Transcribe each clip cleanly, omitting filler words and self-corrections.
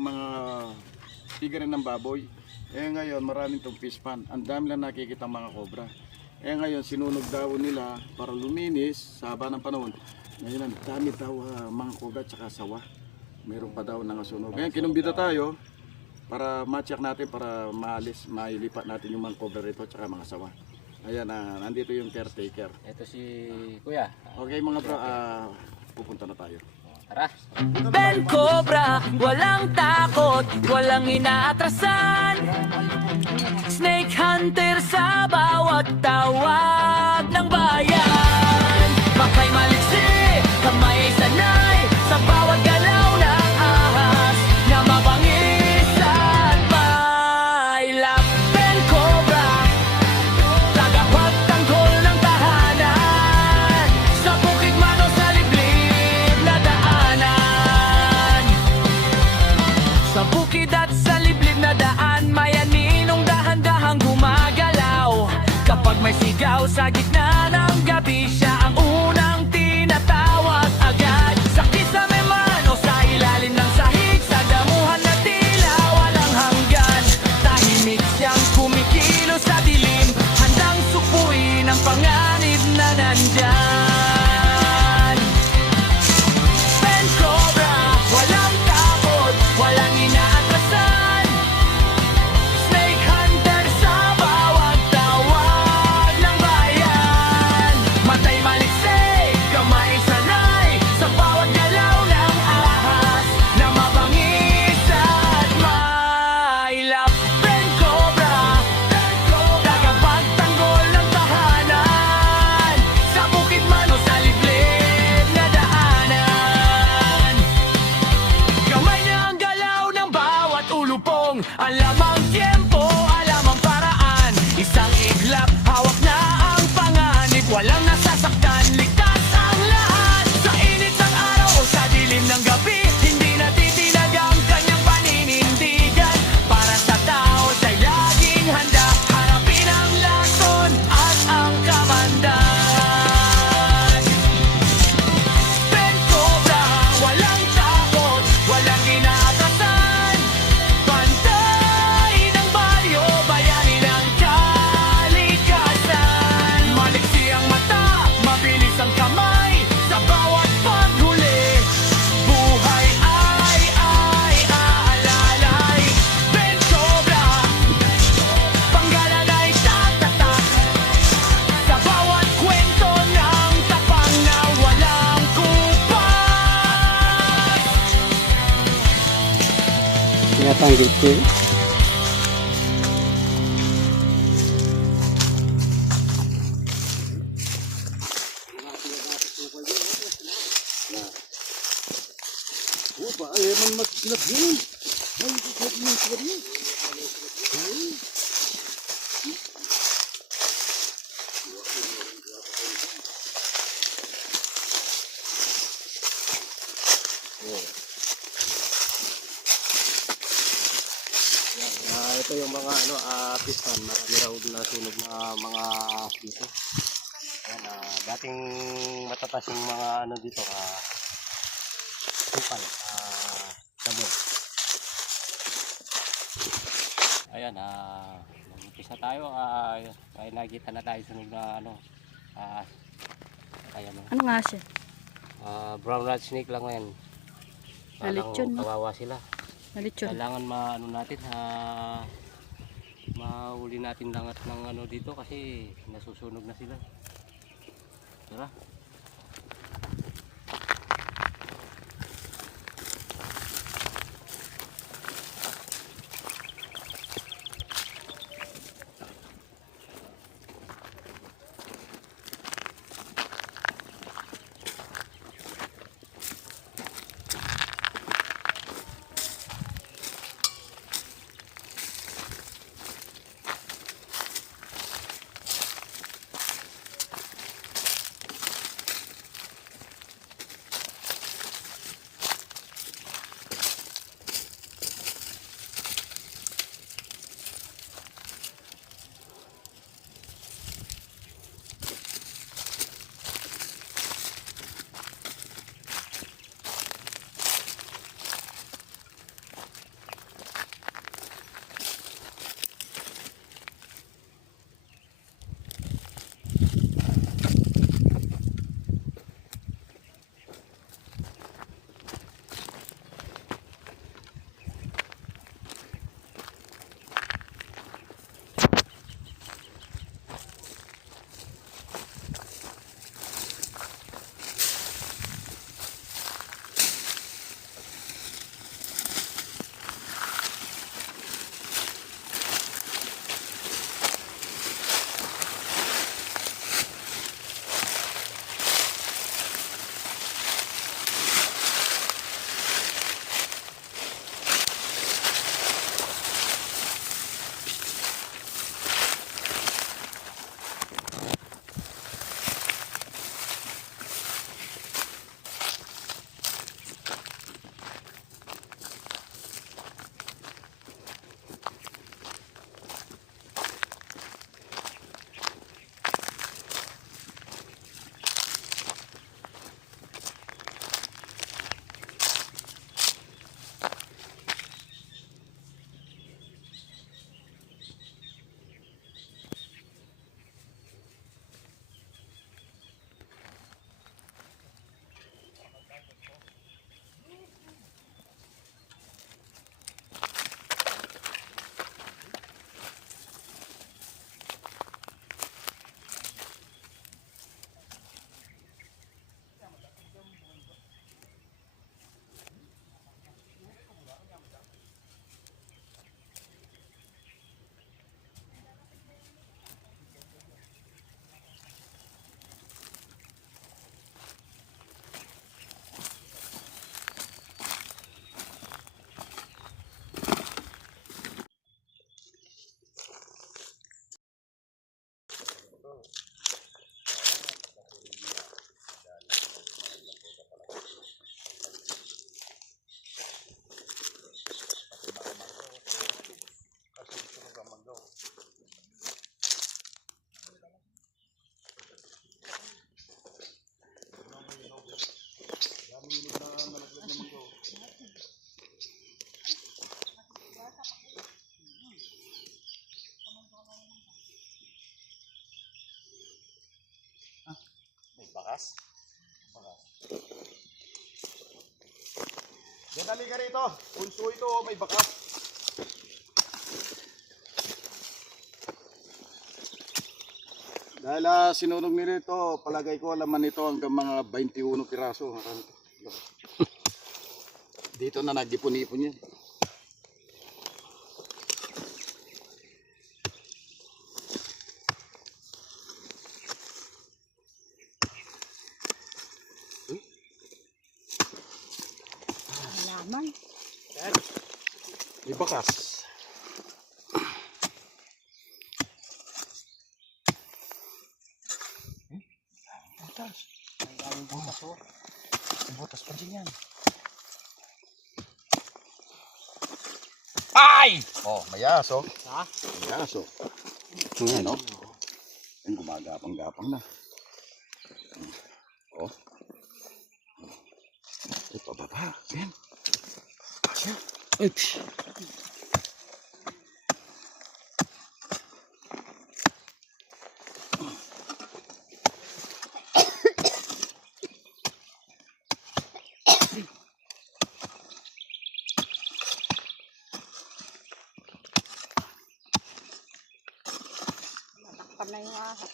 mga tigre ng baboy. Ngayon maraming tong fish pan. Ang dami lang nakikita mga cobra. Ngayon sinunog daw nila para luminis sa haba ng panahon. Ngayon ang dami daw mga cobra at saka sawa. Meron pa daw nangasunog. Ngayon kinumbida tayo para ma-check natin para maalis, mailipat natin yung mga cobra rito at saka mga sawa. Ayan, nandito yung caretaker. Ito si Kuya. Okay mga bro, pupunta na tayo. Tara. Ben Cobra, walang takot, walang inaatrasan. Snake hunter sa bawat tawag ng bayan. Makay maliksi, kamay ay sanay sa bawat galaw ng ahas na mabangis at may lap. Ben Cobra, tagapagtanggol ng tahanan sa bukid man o sa liblib na daanan. Sa bukid at sa liblib na daan, may aninong dahan-dahang gumagalaw. Kapag may sigaw sa gitna ng gabi, siya ang unang tinatawag agad. Sa kisame man o sa ilalim ng sahig, sa damuhan na tila walang hanggan, tahimik siyang kumikilos sa dilim, handang supuin ang panganib na nandyan. Ben Cobra, walang takot, walang inaatrasan. Snake hunter sa bawat tawag ng bayan. Matay maliksik, kamay sanay sa bawat galaw ng ahas na mabangis at mailap. Ben Cobra, tagapagtanggol ng tahanan sa bukid man o sa liblib na daanan. Kamay niya ang galaw ng bawat ulupong, alam ang tiyempo, alam ang paraan. Isang iglap, hawak na ang panganib, walang nasasaktan, ligtas ang lahat. Sa init ng araw o sa dilim ng gabi, hindi natitinag ang kanyang paninindigan. Para sa tao siya'y laging handa, harapin ang lason at ang kamandan. Ben Cobra, walang takot, walang inaatrasan. Bantay ng baryo, bayani ng kalikasan. Maliksi ang mata, mabilis ang kamay, sa bawat paghuli, buhay ay aalalay. Ben Cobra, panggalan ay tatatak, sa bawat kwento ng tapang na walang kupas. Tinatanggit ko. Opa, man magsilap yun. Ay, magsilap yun, silap yun. Ito yung mga piston, marami raw nasunog na mga dito. Ayan, dating matatas yung mga dito, kupal, damo. Ayan, umpisa tayo. Ay nakita na tayo sunog na ayan, Ano nga siya? brown rat snake lang ngayon. Nalitsyon, no? Kawawa sila. Nalitsyon. Kailangan mahuli natin langat ng dito kasi nasusunog na sila. Tara. Dali ka rito. Punso ito, oh, may bakas. Dahil sinunog nila ito, palagay ko laman nito hanggang mga 21 piraso. Dito na nagipon-ipon yan. Halaman. May bakas. Butas. Ang daming butas, oh. Ang butas pa din yan. Ay! Oh, may aso. Ha? May aso. Ayan, oh. Ayan, gumagapang-gapang na. Oh. Ay, pababa. Ayan. Ayan. Oops. Natakpan na yung ahas.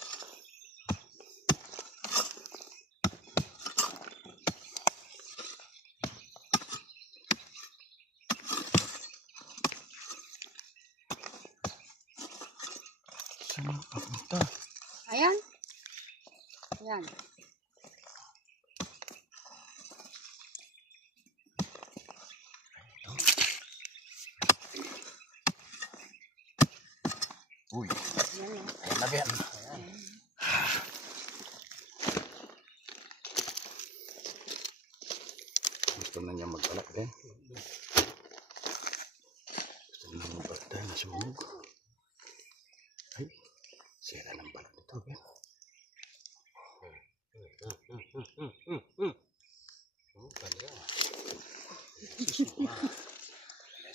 Saan ang papunta? Ayan. Ayan. Uy, Ayan, ayan na yan. Gusto na niya magbalak din. Gusto na magbalak din, nasunog. Ay, sira ng balak nito, Ben.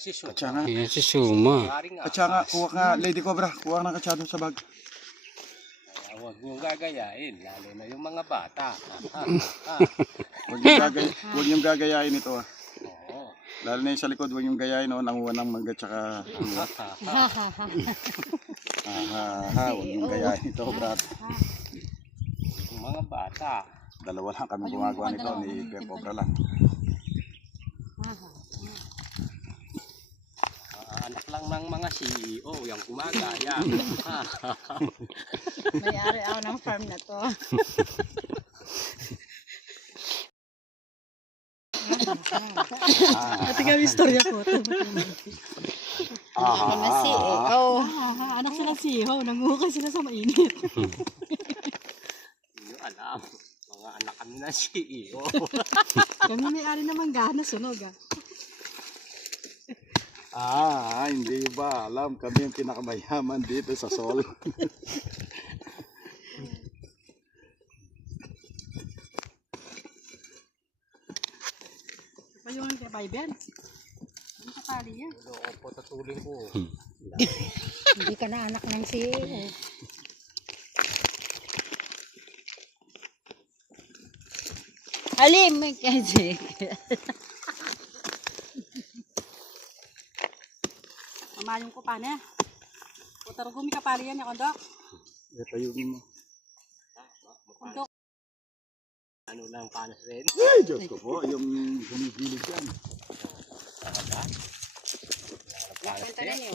Katsanga. Yan si Suma. Katsanga, kuha nga, Lady Cobra. Kuha nga katsado sa bag. Kaya huwag niyong gagayain, lalo na yung mga bata. Huwag niyong gagayain ito, ah. Oo. Lalo na yung sa likod, huwag niyong gayain, oh. Nanguha ng mangga, tsaka... huwag niyong gayain ito, brat. Yung mga bata. Dalawa lang kami gumagawa nito, ni Kuya Cobra lang. Anak lang ng mga CEO, yung gumagaya. May-ari ako ng farm na to. Ate kami istorya ko. Ako na si oh. Anak sila siho, nanguhukay sila sa mainit. Hindi nyo alam, mga anak kami ng CEO. Kami may-ari naman gana, sunog Hindi ba alam, kami yung pinakamayaman dito sa Sol. Payungan kay Baiben. Ano sa pali yan? Oo po, tatulin ko. Hindi ka na anak ng CEO. Alim, may kasi. Mamayong ko pa na. Putaro gumi kapali yan, kondok. Payungin mo. Kondok. Ano lang panas rin? Ay, Diyos ko po, yung gumigilid yan. Kwenta na niyo.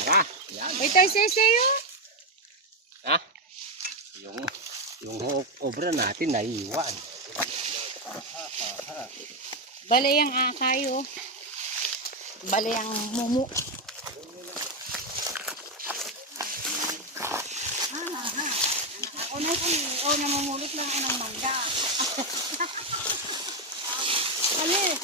Tara, yan. Wait, tayo sa'yo. Ha? Yung obra natin naiwan. Bale ang akayo. Bale ang mumu. Ako na si namumulot lang ako ng mangga. Bale.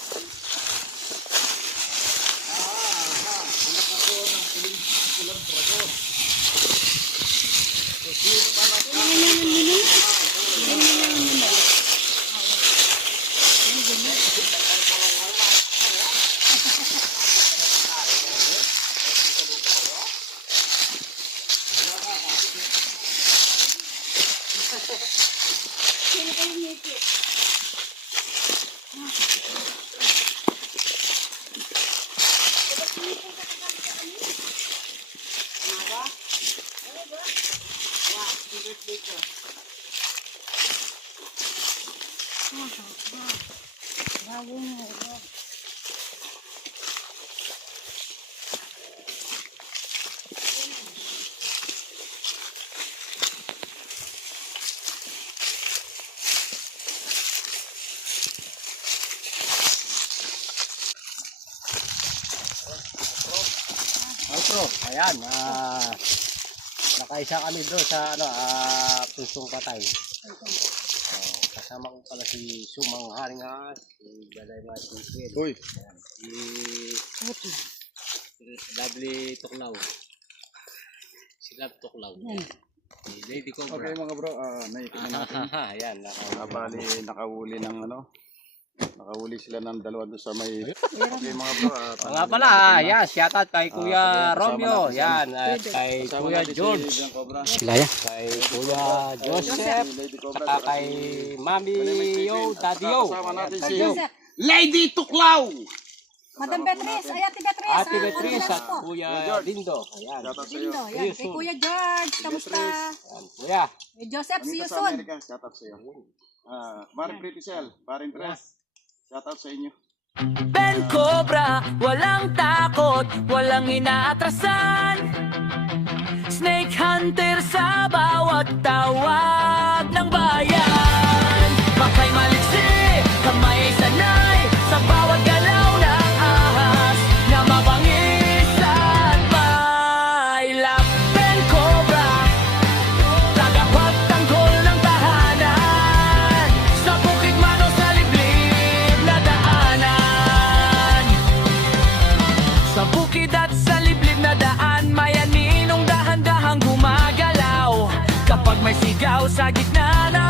Sino kayo mahulog. Outro, ayan, nakaisa kami doon sa ano, pusong patay. Kasama ko pala si Sumang Haringas, si Gaday Masikin, Uy, si Lovely Tuklaw, si Love Tuklaw, si Lady okay Cobra. mga bro, naikot na natin. Ayan, Bali, nakahuli ng ano. Nakahuli sila ng dalawa doon sa may... Okay mga bro. Nga pala, yan, shoutout kay Kuya kasama Romeo, natin yan, at kay Kasama Kuya natin George, Si John Cobra. kay Kuya Joseph, Si Lady Cobra. saka kay Mami Yo, Daddy Yo. Kasama natin si Joseph, Lady Tuklaw. Madam Beatrice, ay Ate Beatrice. Ate Beatrice at po. Kuya Dindo. Ayan, Shoutout sa iyo. Lindo, yan. Kay Kuya George, kamusta? yan, Kuya. Kay Joseph, see you Nandito sa soon. Amerika, shoutout sa iyo. Maring Pretty Cell, Paring Tres. Shoutout sa inyo. Ben Cobra, walang takot, walang inaatrasan. Snake Hunter sa bawat tawag ng bayan. Makay maliksi, kamay ay sanay sa bawat galaw ng ahas na mabangis at mailap. Ben Cobra, tagapagtanggol ng tahanan sa bukid man o sa liblib na daanan. Sa bukid at sa liblib na daan, may aninong dahan-dahang gumagalaw. Kapag may sigaw sa gitna ng